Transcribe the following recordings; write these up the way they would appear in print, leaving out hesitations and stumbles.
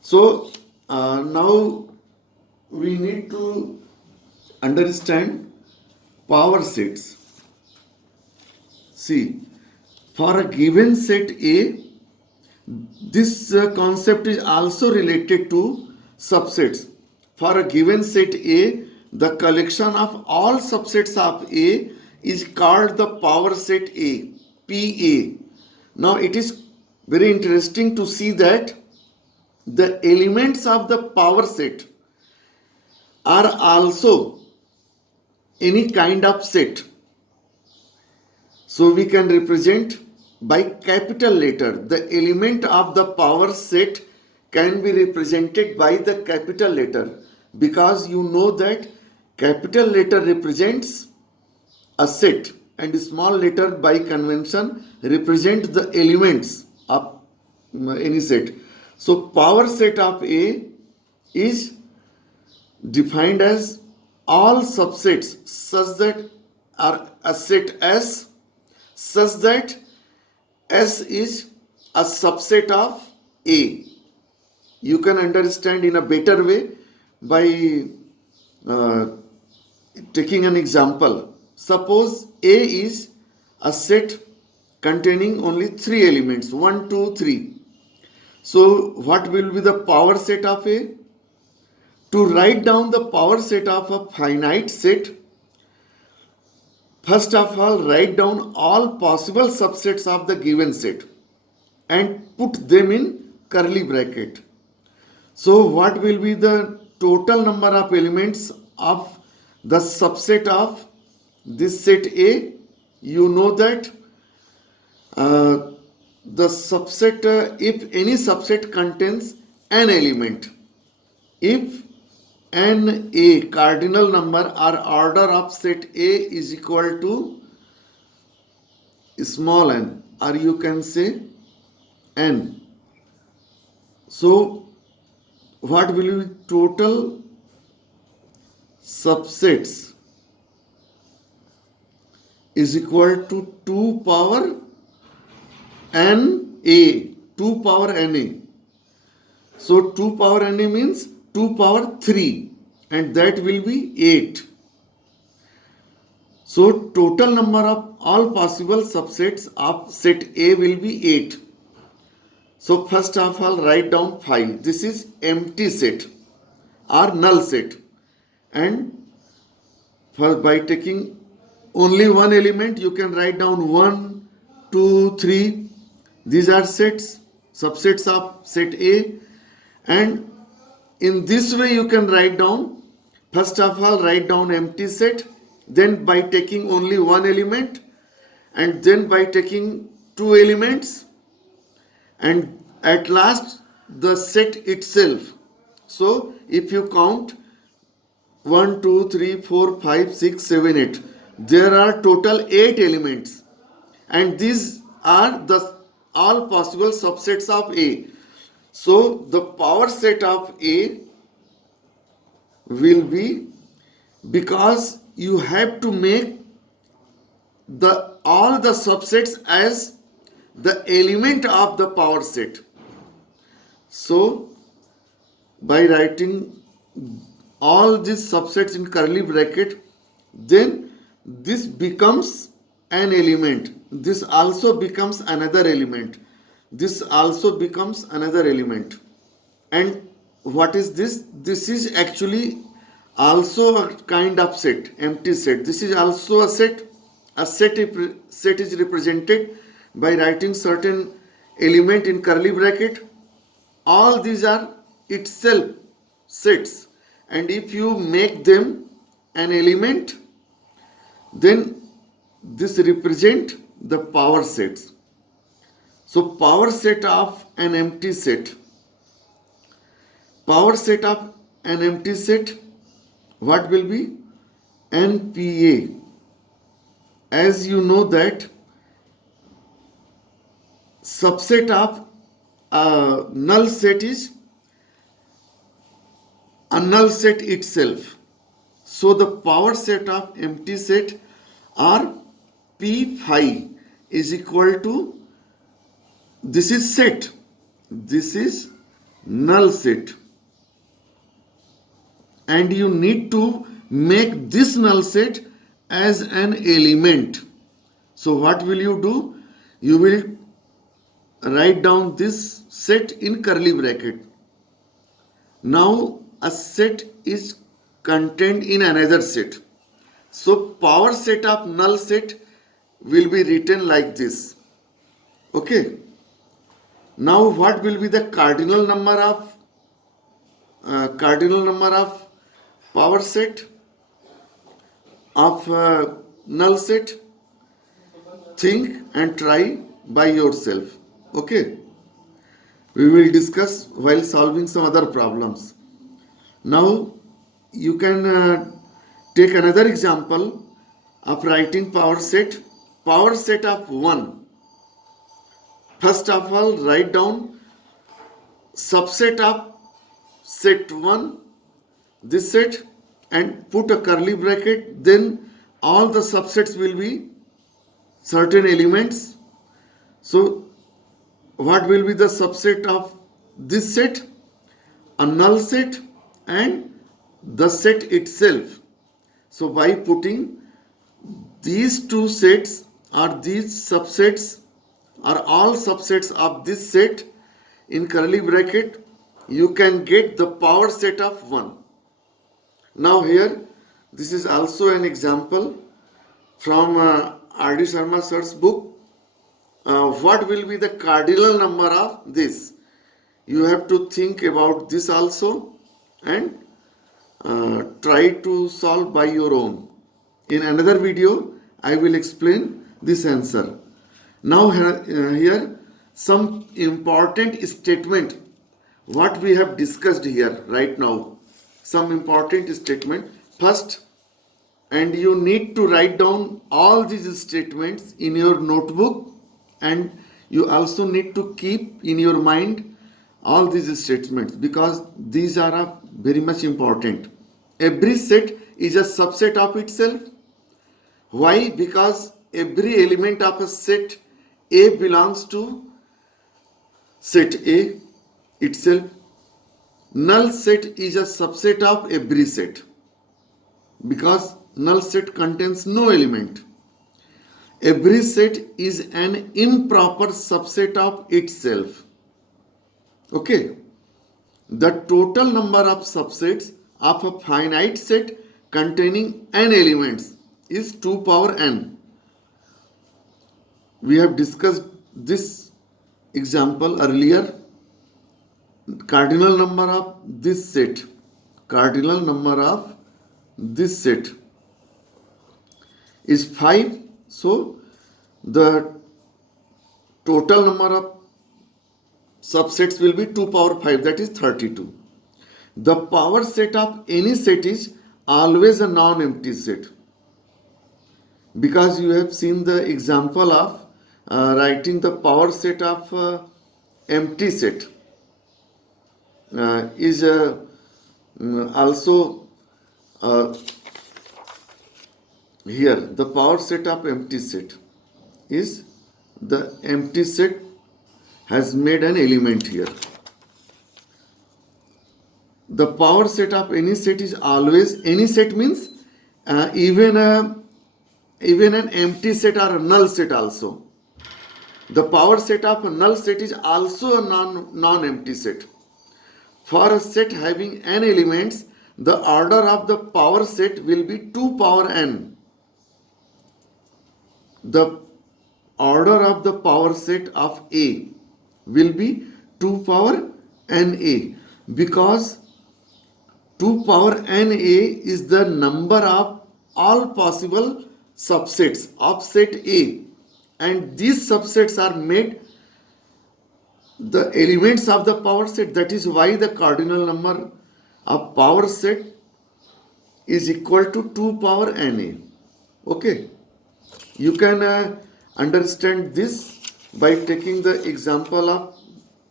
So now we need to understand power sets. See, for a given set A, this concept is also related to subsets. For a given set A, the collection of all subsets of A is called the power set A, PA. Now it is very interesting to see that the elements of the power set are also any kind of set. So we can represent by capital letter. The element of the power set can be represented by the capital letter, because you know that capital letter represents a set and small letter by convention represent the elements of any set. So power set of A is defined as all subsets such that are a set S such that S is a subset of A. You can understand in a better way by uh, taking an example. Suppose A is a set containing only three elements 1, 2, 3. So, what will be the power set of A? To write down the power set of a finite set, first of all, write down all possible subsets of the given set and put them in curly bracket. So, what will be the total number of elements of the subset of this set A? You know that uh, the subset, if any subset contains an element, if n a cardinal number or order of set A is equal to small n, or you can say n. So what will be total subsets is equal to 2 power n a, 2 power n a. So 2 power n a means 2 power 3, and that will be 8. So total number of all possible subsets of set A will be 8. So first of all write down 5. This is empty set or null set, and for by taking only one element you can write down 1, 2, 3. These are sets, subsets of set A, and in this way you can write down, first of all write down empty set, then by taking only one element, and then by taking two elements, and at last the set itself. So if you count 1, 2, 3, 4, 5, 6, 7, 8, there are total 8 elements, and these are the all possible subsets of A. So the power set of A will be, because you have to make the all the subsets as the element of the power set. So by writing all these subsets in curly bracket, then this becomes an element, this also becomes another element, this also becomes another element. And what is this? This is actually also a kind of set, empty set. This is also a set. A set is represented by writing certain element in curly bracket. All these are itself sets, and if you make them an element, then this represent the power sets. So power set of an empty set, power set of an empty set, what will be? NPA. As you know that subset of a null set is a null set itself. So the power set of empty set or P phi is equal to, this is set, this is null set, and you need to make this null set as an element. So what will you do? You will write down this set in curly bracket. Now a set is contained in another set. So power set of null set will be written like this. Okay. Now what will be the cardinal number of power set of null set? Think and try by yourself. Okay. We will discuss while solving some other problems. Now you can take another example of writing power set. Power set of 1. First of all, write down subset of set 1, this set, and put a curly bracket. Then all the subsets will be certain elements. So what will be the subset of this set? A null set and the set itself. So by putting these two sets or these subsets or all subsets of this set in curly bracket, you can get the power set of 1. Now here, this is also an example from R.D. Sharma sir's book. What will be the cardinal number of this? You have to think about this also and try to solve by your own. In another video, I will explain this answer. Now here some important statement what we have discussed here right now. Some important statement. First, and you need to write down all these statements in your notebook, and you also need to keep in your mind all these statements because these are very much important. Every set is a subset of itself. Why? Because every element of a set A belongs to set A itself. Null set is a subset of every set because null set contains no element. Every set is an improper subset of itself. Okay. The total number of subsets of a finite set containing n elements is 2 power n. We have discussed this example earlier. Cardinal number of this set is 5. So the total number of subsets will be 2 power 5, that is 32. The power set of any set is always a non-empty set, because you have seen the example of writing the power set of empty set is also here the power set of empty set is the empty set has made an element here. The power set of any set is always, any set means even an empty set or a null set also. The power set of a null set is also a non-empty set. For a set having n elements, the order of the power set will be 2 power n. The order of the power set of A will be 2 power na, because 2 power na is the number of all possible subsets of set A, and these subsets are made the elements of the power set. That is why the cardinal number of power set is equal to 2 power na. Okay, you can understand this by taking the example of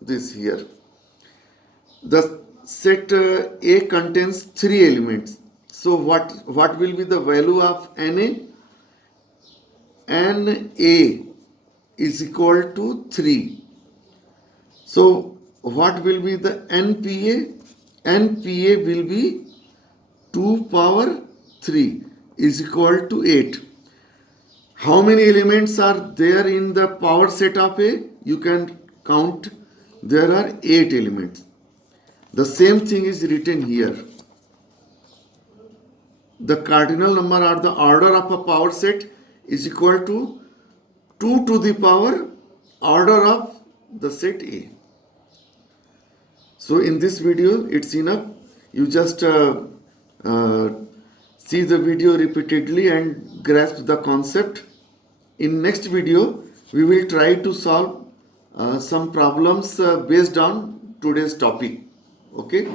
this here. The set A contains 3 elements. So what will be the value of na? Na is equal to 3. So what will be the NPA? NPA will be 2 power 3 is equal to 8. How many elements are there in the power set of A? You can count. There are 8 elements. The same thing is written here. The cardinal number or the order of a power set is equal to 2 to the power order of the set A. So in this video, it's enough. You just see the video repeatedly and grasp the concept. In next video, we will try to solve some problems based on today's topic. Okay.